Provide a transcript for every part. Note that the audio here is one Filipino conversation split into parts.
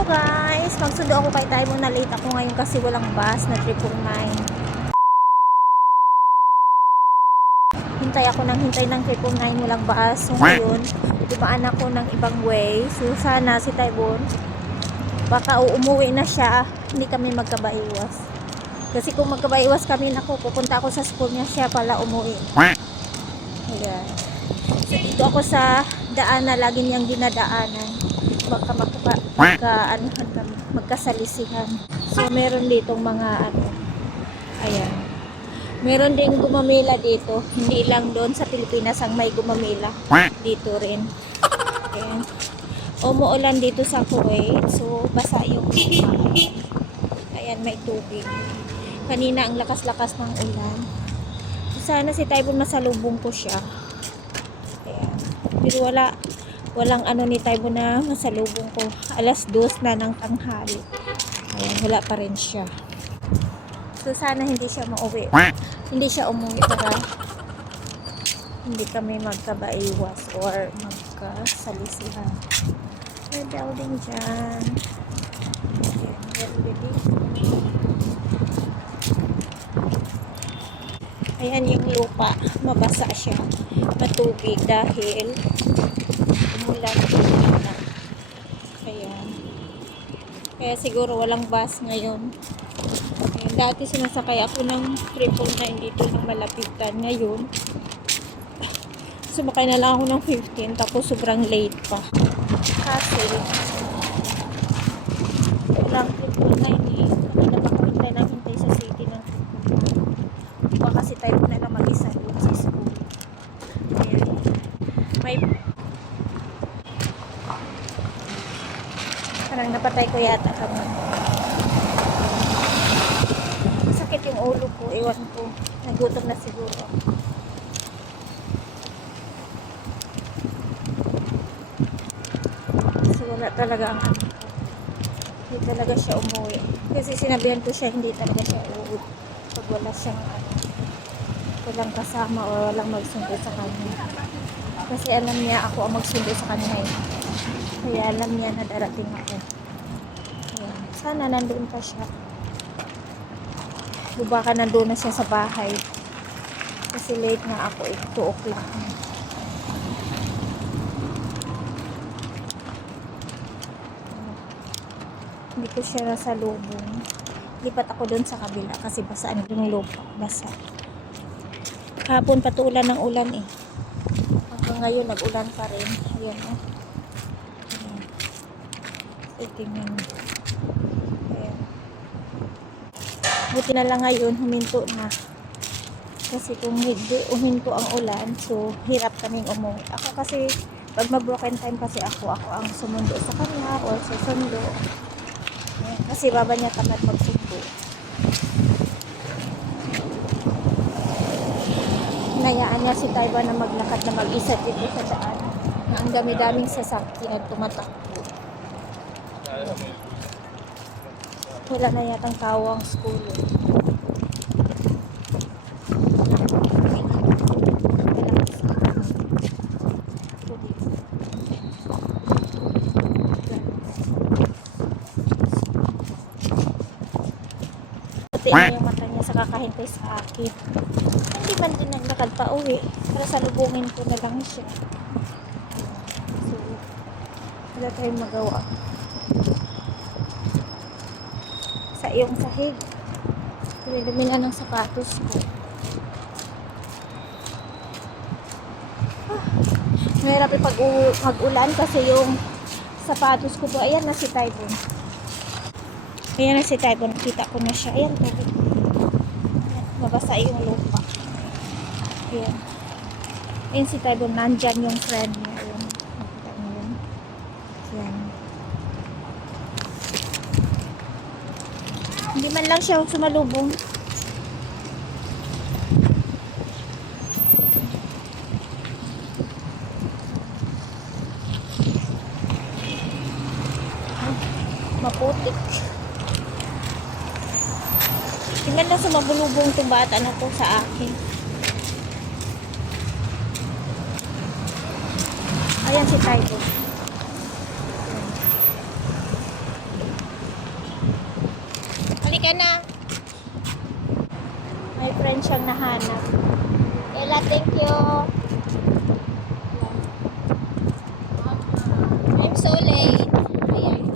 Hello guys! Magsundo ako kay Taimo na late ako ngayon kasi walang bus na 999. Hintay ako ng 999 walang bus. So ngayon, dumaan ako ng ibang way. So sana si Taibon, baka umuwi na siya, hindi kami magkabaiwas. Kasi kung magkabaiwas kami, pupunta ako sa school niya, siya pala umuwi. Ayan. So dito ako sa daan na lagi niyang dinadaanan. Magkasalisihan. So meron ditong mga ayan. Meron ding gumamela dito. Hindi lang doon sa Pilipinas ang may gumamela. Dito rin. Ayan. Umuulan dito sa Kuwait. So basa yung lupa. Ayan, may tubig. Kanina ang lakas-lakas ng ulan. Sana si Taibon masalubong ko siya. Ayan. Pero walang ni Taibon na masalubong ko. 2:00 na ng tanghali. Ayan, wala pa rin siya. So sana hindi siya mauwi. Hindi siya umuwi para hindi kami magkabaiwas or magkasalisihan. May building dyan. Ayan yung lupa. Mabasa siya. Matubig dahil umulan. Kaya siguro walang bus ngayon. Ayan, dati sinasakay ako ng 999 dito ng malapitan. Ngayon, sumakay na lang ako ng 15 tapos sobrang late pa. Kasi walang 999 eh. Kanina pa kami tayo naghintay sa city ng 999. Baka kasi tayo na lang mag-isa doon sa school. Ayan. Parang napatay ko yata kami. Sakit yung ulo ko, iwan ko. Nagutom na siguro. Kasi wala talaga ang anak ko. Hindi talaga siya umuwi. Kasi sinabihan ko siya, hindi talaga siya uuwi. Pag wala siyang walang kasama o walang magsundo sa kanya. Kasi alam niya ako ang magsundo sa kanya eh. Kaya alam niya na darating ako. Ayan. Sana nandun pa siya. O baka nandun na siya sa bahay. Kasi late na ako. 2 o'clock na. Hindi ko siya nasalubong. Lipat ako dun sa kabila kasi basaan yung lupa. Basa. Kahapon patulan ng ulan eh. Hanggang ngayon nag-ulan pa rin. Ayan o. Tingnan mo. Ayan. Buti na lang ngayon huminto na. Kasi kung hindi huminto ang ulan, so hirap kaming umuwi. Ako kasi pag mag-broken time kasi ako ang sumundo sa kanya or susundo. Ayan. Kasi baba niya tamad magsundo. Hinayaan niya si Taiba na maglakad na mag-isa dito sa daan. Na ang dami-daming sasakyan tumatakbo. Wala na yatang tao ang school. Puti na yung mata niya sa kakahintay sa akin. Hindi man din naglakad pa uwi. Para salubungin ko na lang siya. So, wala tayong magawa. Sa iyong sahig. Dumi na ng sapatos ko. Mahirap pag mag-ulan kasi yung sapatos ko po. Ayan na si Taibon. Ayan na si Taibon. Kita ko na siya. Ayan. Mabasa yung lupa. Ayan. Ayan si Taibon. Nandyan yung friend niya. Ayan. Nakita niyo yun. Ayan. Hindi man lang siya sumalubong. Maputik. Hindi man lang sumabulubong itong bata na to sa akin. Ayan si Taibon. Halika na. May friend siyang nahanap. Ella, thank you. I'm so late. Ayan.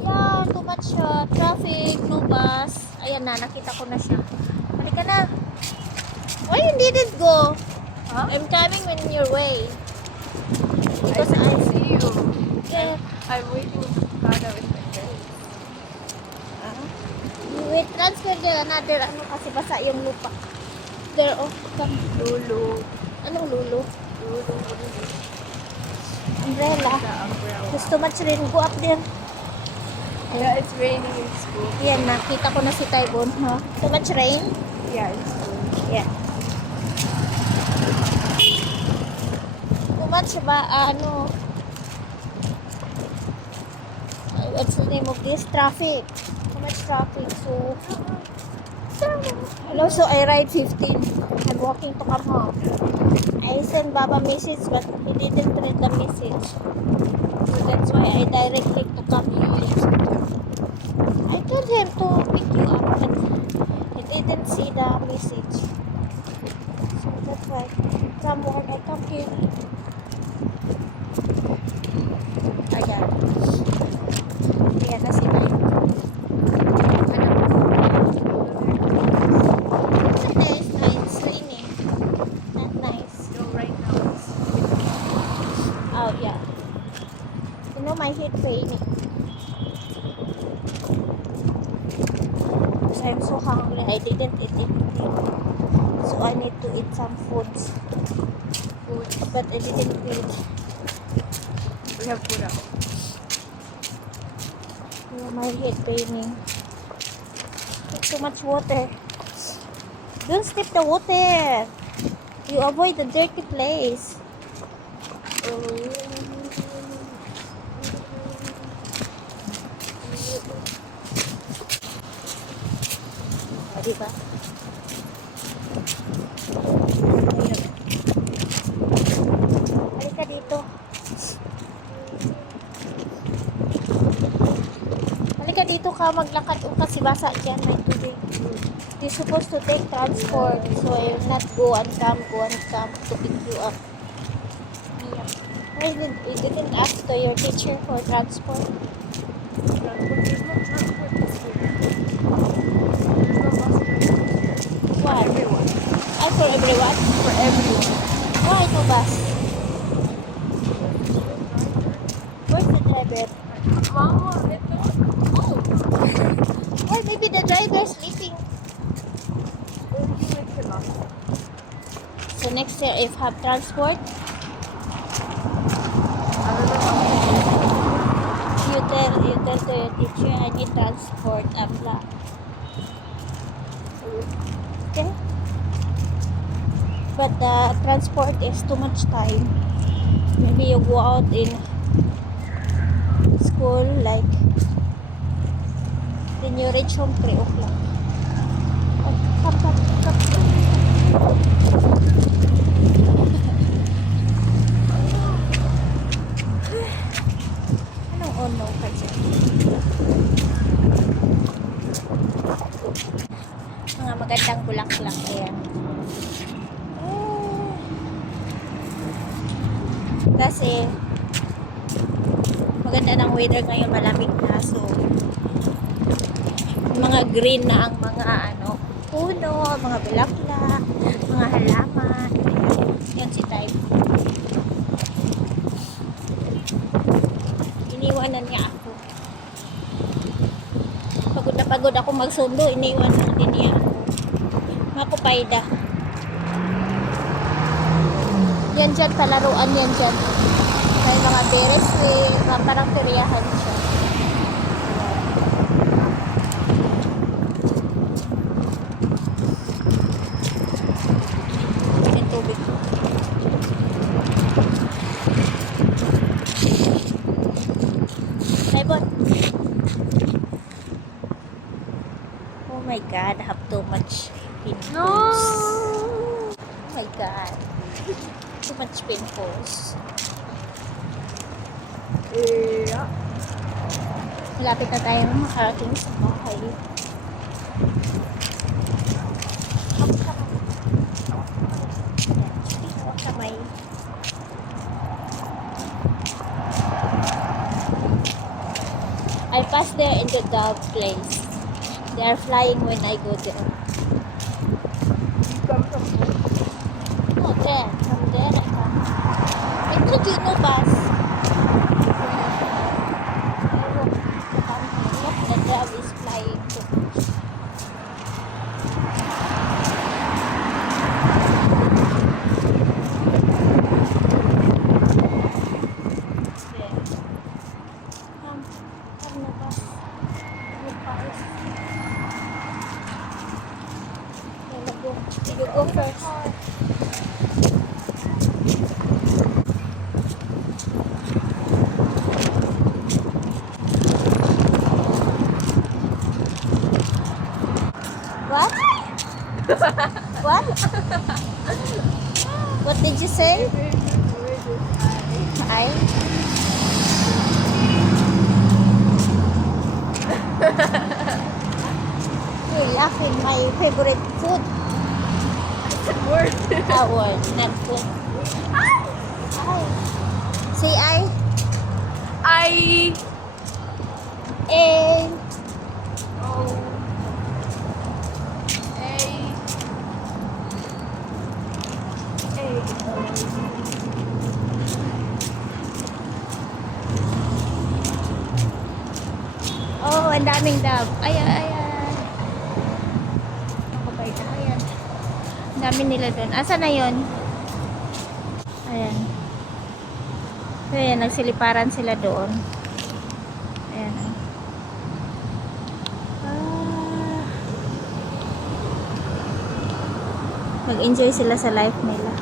Yeah, too much traffic, no bus. Ayan na, nakita ko na siya. Halika na. Why you didn't go? Huh? I'm coming in your way. Because I see you. Yeah. I'm waiting Kada with my friends. Wait, transfer there another ano kasi basa yung lupa. There, oh, come. Lulu. Anong lulo? Lulu. Umbrella. The umbrella. There's too much rain. Go up there. Yeah, it's raining in school. Yan, nakita ko na si Taibon. Huh? Too much rain? Yeah, in school. Yeah. Too much ba? Ano? What's the name of this? Traffic. Too much traffic. So, and also I ride 15. I'm walking to come home. I sent Baba message but he didn't read the message. So that's why I directly to come here. I told him to pick you up but he didn't see the message. So that's why come when I come here. Ayan. Ayan na si Tayo. It's nice. It's raining. Not nice. So right now it's Oh yeah. You know my head paining. Because I'm so hungry. I didn't eat anything. So I need to eat some foods. But I didn't eat. we have food out. Yeah, my head paining. Take too much water. Don't step the water. You avoid the dirty place. Oh, diba? Ayun. Halika dito. Halika dito ka, maglakad o kasi basa dyan, may tubig. You're supposed to take transport, so I will not go and come to pick you up. Yeah. Why you didn't ask to your teacher for transport? Transport is not transport this year. There's no bus for Why? everyone. Ay, for everyone? For everyone. Why no bus? Where's the driver? Mama, ito. Oh. Why maybe the driver sleeping? So next year, if have transport, you tell to your teacher, I need transport, blah. Okay? But the transport is too much time. Maybe you go out in school, like, then you reach home 3 o'clock. Oh, come. Anong ono ka dyan? Mga magandang bulaklak. Ayan. Kasi maganda ng weather ngayon, malamig na. So, mga green na ang mga puno, mga bulaklak, mga halaman. Yan si Type. Iniwanan niya ako. Pagod na pagod ako magsundo, iniwanan din niya ako. Makupayda. Yan dyan, palaruan yan dyan. May mga beres, parang peryahan siya. Yung tubig ko. Taibon. Oh my God, I have too much pimples. No! Oh my God. Too much pimples. Yeah. Malapit na tayo makarating sa bahay. Hawak kamay. I pass there in the dove place. They are flying when I go there. You come from home. No, there. From there I come. It's a Juno bus. Look, the dove is flying too. There. Come na bus. Good bus. You go first. What? What? What did you say? I? You're laughing. My favorite food. Word. Word, not food. I. Say I. I. And Oh. oh, ang daming dab. Ayan, ayan. Nakabay na, ayan. Ang dami nila doon. Asa na yun? Ayan. Ayan, nagsiliparan sila doon. Ayan. Ah. Mag-enjoy sila sa life nila.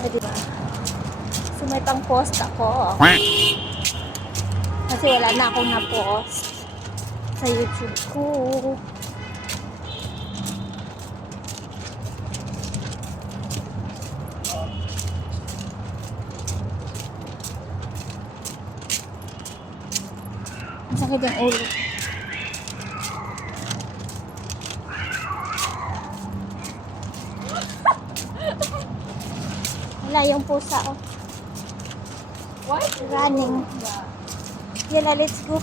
Ah, diba? So, may pang-post ako. Kasi wala na akong na-post sa YouTube ko. Ang sakit yung ulo. Wala yung pusa, oh. What? Running. Yala, let's go.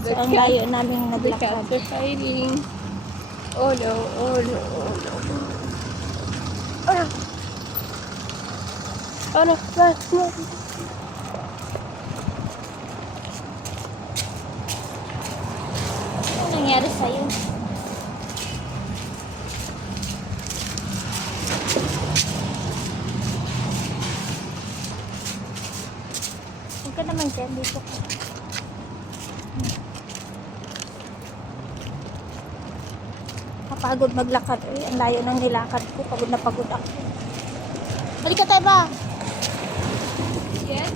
So, ang layo namin The cats naglakad. are fighting. Oh no, oh no, oh no. Oh no. Oh no, run, run. Ano nangyari sa'yo? Huwag ka naman dyan, dito ka. Kapagod maglakad. Uy, ang layo ng nilakad ko. Pagod na pagod ako. Balik ka tayo ba? Yes?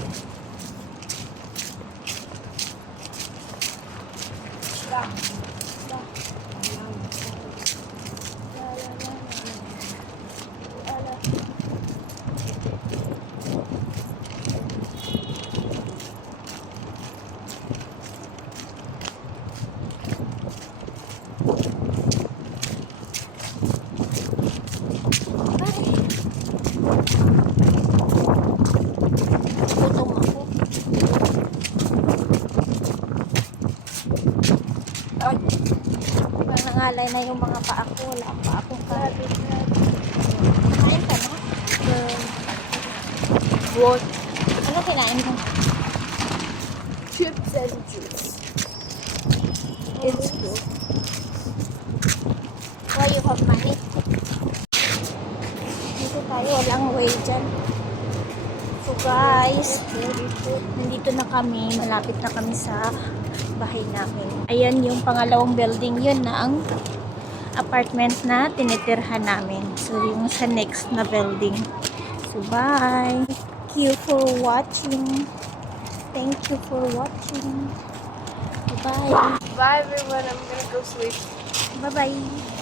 Stop. Stop. Gutom ako. Ay. Parang nangalay na yung mga paa ko. Wala ang paa kong kain. Kain ka na? What? Ano kinain mo? Chips and juice. It's good. Why you have money? Dito tayo. Walang way dyan. So guys, nandito na kami. Malapit na kami sa bahay namin. Ayan yung pangalawang building yun na ang apartment na tinitirhan namin. So yung sa next na building. So bye! Thank you for watching. Thank you for watching. Bye-bye. Bye everyone, I'm gonna go sleep. Bye-bye.